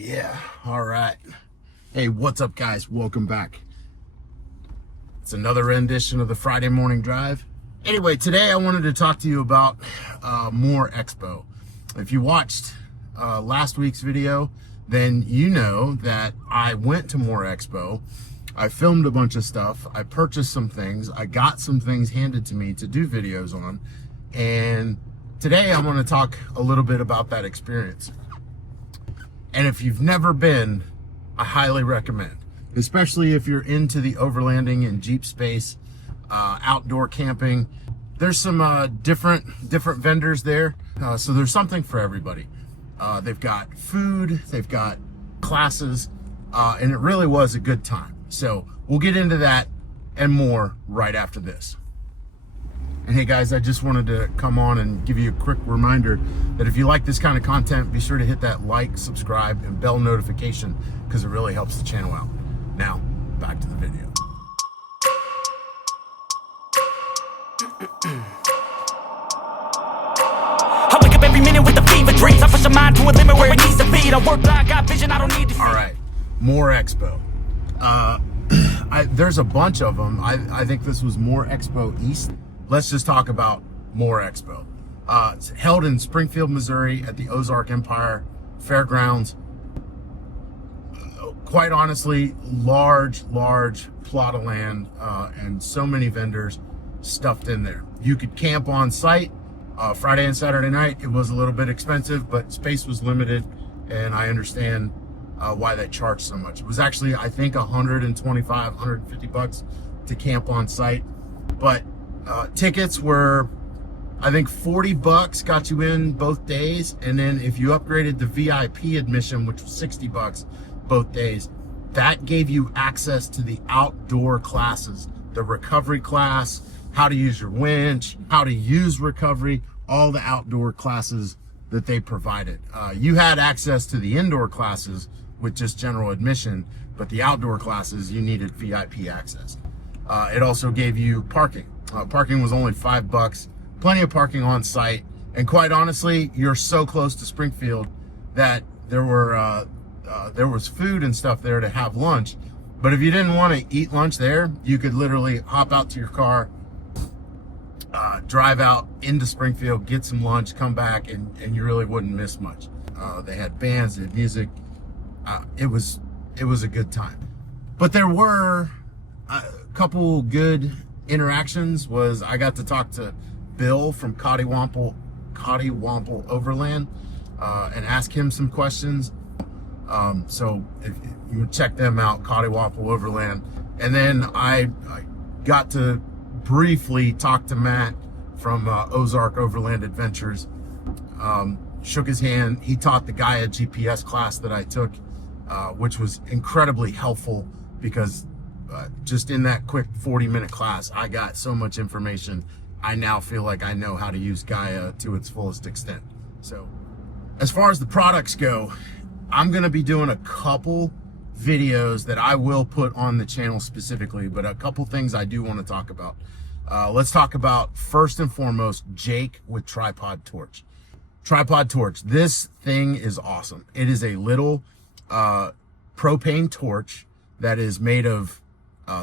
Yeah, all right. Hey, what's up, guys? Welcome back. It's another rendition of the Friday morning drive. Anyway, today I wanted to talk to you about Moore Expo. If you watched last week's video, then you know that I went to Moore Expo. I filmed a bunch of stuff. I purchased some things. I got some things handed to me to do videos on. And today I want to talk a little bit about that experience. And if you've never been, I highly recommend, especially if you're into the overlanding and Jeep space, outdoor camping. There's some different vendors there, so there's something for everybody. They've got food, they've got classes, and it really was a good time. So we'll get into that and more right after this. And hey guys, I just wanted to come on and give you a quick reminder that if you like this kind of content, be sure to hit that like, subscribe, and bell notification because it really helps the channel out. Now, back to the video. I wake up every minute with the fever dreams. I push my mind to a limit where it needs to be. I work like I got vision, I don't need to see. All right, Moore Expo. There's a bunch of them. I think this was Moore Expo East. Let's just talk about Moore Expo. It's held in Springfield, Missouri at the Ozark Empire Fairgrounds. Quite honestly, large plot of land and so many vendors stuffed in there. You could camp on site. Friday and Saturday night, it was a little bit expensive, but space was limited, and I understand why they charge so much. It was actually, I think, $125, $150 to camp on site, but tickets were, I think, $40 got you in both days, and then if you upgraded the VIP admission, which was $60 both days, that gave you access to the outdoor classes, the recovery class, how to use your winch, how to use recovery, all the outdoor classes that they provided. You had access to the indoor classes with just general admission, but the outdoor classes, you needed VIP access. It also gave you parking. Parking was only $5, plenty of parking on site, and quite honestly, you're so close to Springfield that there was food and stuff there to have lunch. But if you didn't want to eat lunch there, you could literally hop out to your car, drive out into Springfield, get some lunch, come back, and you really wouldn't miss much. They had bands, they had music. It was a good time. But there were a couple good interactions. I got to talk to Bill from Cottywomple Overland and ask him some questions. So if you would check them out, Cottywomple Overland. And then I got to briefly talk to Matt from Ozark Overland Adventures. Shook his hand. He taught the Gaia GPS class that I took, which was incredibly helpful because just in that quick 40-minute class, I got so much information. I now feel like I know how to use Gaia to its fullest extent. So as far as the products go, I'm going to be doing a couple videos that I will put on the channel specifically, but a couple things I do want to talk about. Let's talk about, first and foremost, Jake with Tripod Torch. Tripod Torch. This thing is awesome. It is a little propane torch that is made of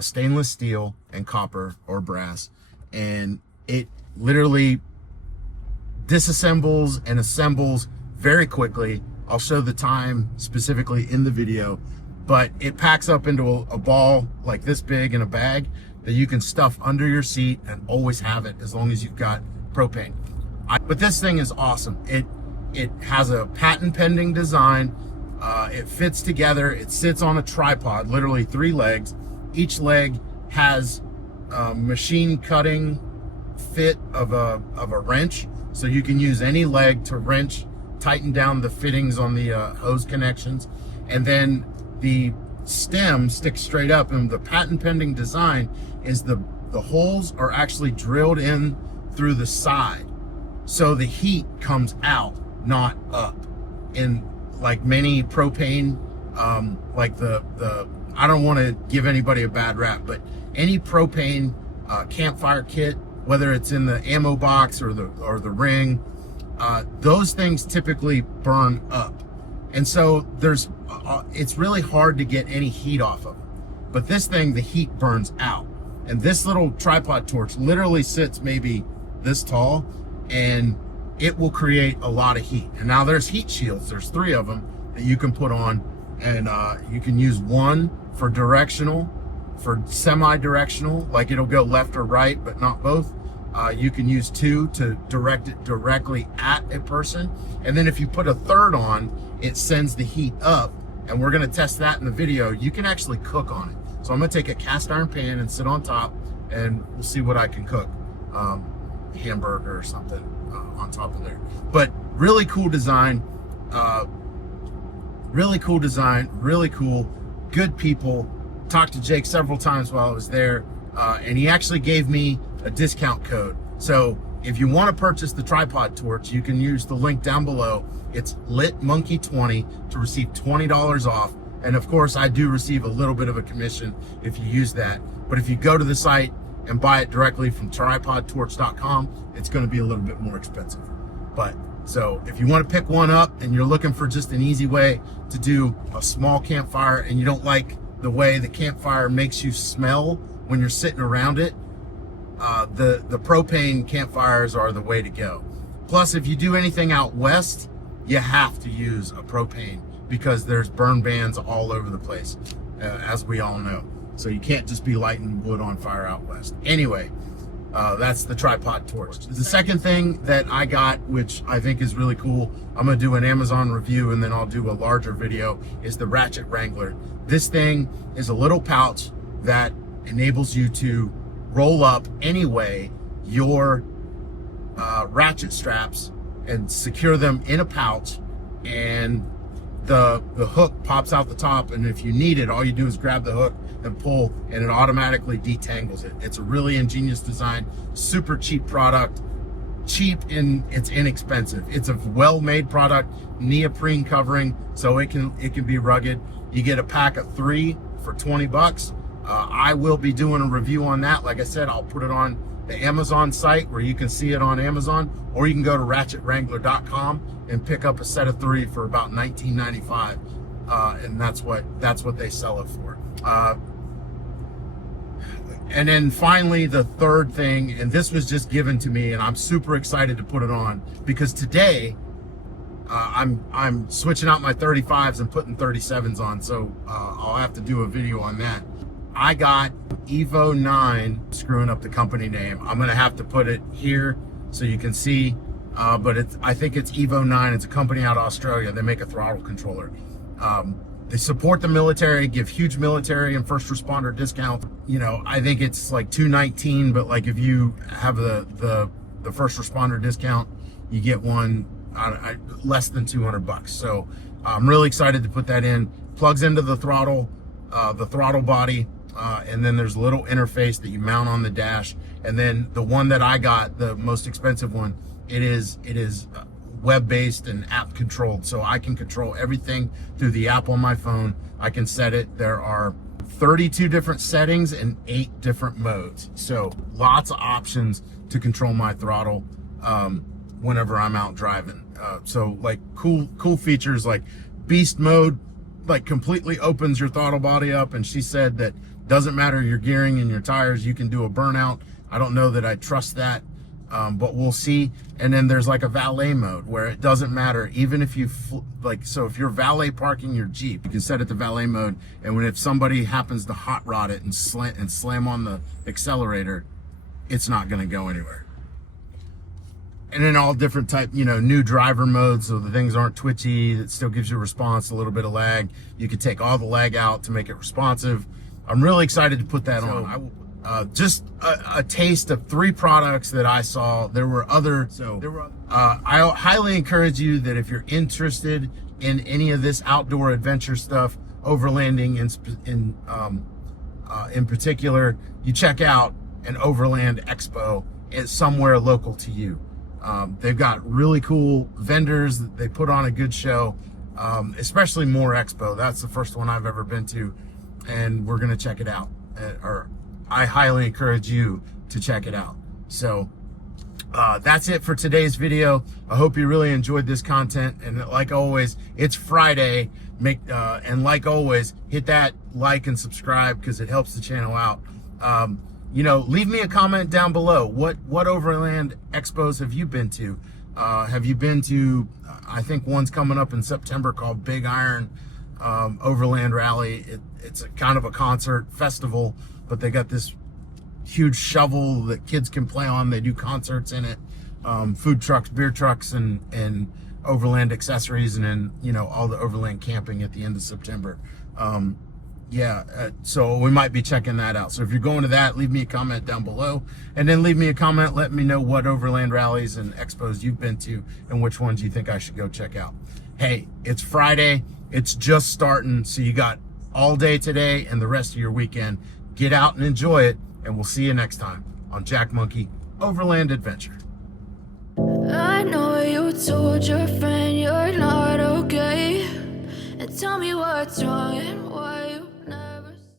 stainless steel and copper or brass, and it literally disassembles and assembles very quickly. I'll show the time specifically in the video, but it packs up into a ball like this big in a bag that you can stuff under your seat and always have it as long as you've got propane. But this thing is awesome. It has a patent pending design. It fits together. It sits on a tripod, literally 3 legs. Each leg has a machine cutting fit of a wrench, so you can use any leg to wrench, tighten down the fittings on the hose connections, and then the stem sticks straight up. And the patent pending design is the holes are actually drilled in through the side, so the heat comes out, not up. And like many propane, like the I don't want to give anybody a bad rap, but any propane campfire kit, whether it's in the ammo box or the ring, those things typically burn up. And so there's, it's really hard to get any heat off of them. But this thing, the heat burns out. And this little tripod torch literally sits maybe this tall, and it will create a lot of heat. And now there's heat shields. There's 3 of them that you can put on, and you can use one for directional, for semi-directional, like it'll go left or right, but not both. You can use 2 to direct it directly at a person. And then if you put a 3rd on, it sends the heat up, and we're gonna test that in the video. You can actually cook on it. So I'm gonna take a cast iron pan and sit on top, and we'll see what I can cook. Hamburger or something on top of there. But really cool design, really cool, good people. Talked to Jake several times while I was there, and he actually gave me a discount code. So if you want to purchase the tripod torch, you can use the link down below. It's LitMonkey20 to receive $20 off. And of course, I do receive a little bit of a commission if you use that. But if you go to the site and buy it directly from tripodtorch.com, it's going to be a little bit more expensive. But so if you want to pick one up and you're looking for just an easy way to do a small campfire, and you don't like the way the campfire makes you smell when you're sitting around it, the propane campfires are the way to go. Plus, if you do anything out west, you have to use a propane, because there's burn bans all over the place, as we all know. So you can't just be lighting wood on fire out west. Anyway, that's the tripod torch. The second thing that I got, which I think is really cool, I'm gonna do an Amazon review and then I'll do a larger video, is the Rachet Rangler. This thing is a little pouch that enables you to roll up anyway your ratchet straps and secure them in a pouch, and the hook pops out the top, and if you need it, all you do is grab the hook and pull, and it automatically detangles it. It's a really ingenious design, super cheap product, cheap and it's inexpensive. It's a well-made product, neoprene covering, so it can be rugged. You get a pack of 3 for 20 bucks. I will be doing a review on that. Like I said, I'll put it on the Amazon site where you can see it on Amazon, or you can go to RachetRangler.com and pick up a set of 3 for about $19.95, and that's what they sell it for. And then finally, the third thing, and this was just given to me, and I'm super excited to put it on, because today I'm switching out my 35s and putting 37s on, so I'll have to do a video on that. I got Evo 9, screwing up the company name. I'm gonna have to put it here so you can see, but I think it's Evo 9. It's a company out of Australia. They make a throttle controller. They support the military, give huge military and first responder discounts. You know, I think it's like $219, but like if you have the first responder discount, you get one less than 200 bucks. So I'm really excited to put that in. Plugs into the throttle body, and then there's a little interface that you mount on the dash. And then the one that I got, the most expensive one, it is web-based and app controlled, so I can control everything through the app on my phone. I can set it. There are 32 different settings and 8 different modes, so lots of options to control my throttle whenever I'm out driving. So like cool features like beast mode, like completely opens your throttle body up, and she said that doesn't matter your gearing and your tires, you can do a burnout. I don't know that I trust that, but we'll see. And then there's like a valet mode where it doesn't matter, even if you so if you're valet parking your Jeep, you can set it to valet mode, and if somebody happens to hot rod it and slam on the accelerator, it's not going to go anywhere. And then all different type, new driver modes, so the things aren't twitchy. It still gives you a response, a little bit of lag. You can take all the lag out to make it responsive. I'm really excited to put that on. Just a taste of 3 products that I saw. There were other, I highly encourage you that if you're interested in any of this outdoor adventure stuff, overlanding in particular, you check out an Overland Expo. It's somewhere local to you. They've got really cool vendors. They put on a good show, especially Moore Expo. That's the first one I've ever been to, and we're gonna check it out. I highly encourage you to check it out. So that's it for today's video. I hope you really enjoyed this content. And like always, it's Friday. And like always, hit that like and subscribe because it helps the channel out. You know, leave me a comment down below. What Overland Expos have you been to? Have you been to, I think one's coming up in September called Big Iron Overland Rally. It's a kind of a concert festival, but they got this huge shovel that kids can play on. They do concerts in it, food trucks, beer trucks, and Overland accessories, and then, you know, all the Overland camping at the end of September. So we might be checking that out. So if you're going to that, leave me a comment down below, and then leave me a comment, let me know what Overland rallies and expos you've been to and which ones you think I should go check out. Hey, it's Friday. It's just starting, so you got all day today and the rest of your weekend. Get out and enjoy it, and we'll see you next time on Jack Monkey Overland Adventure. I know you told your friend you're not okay, and tell me what's wrong and why.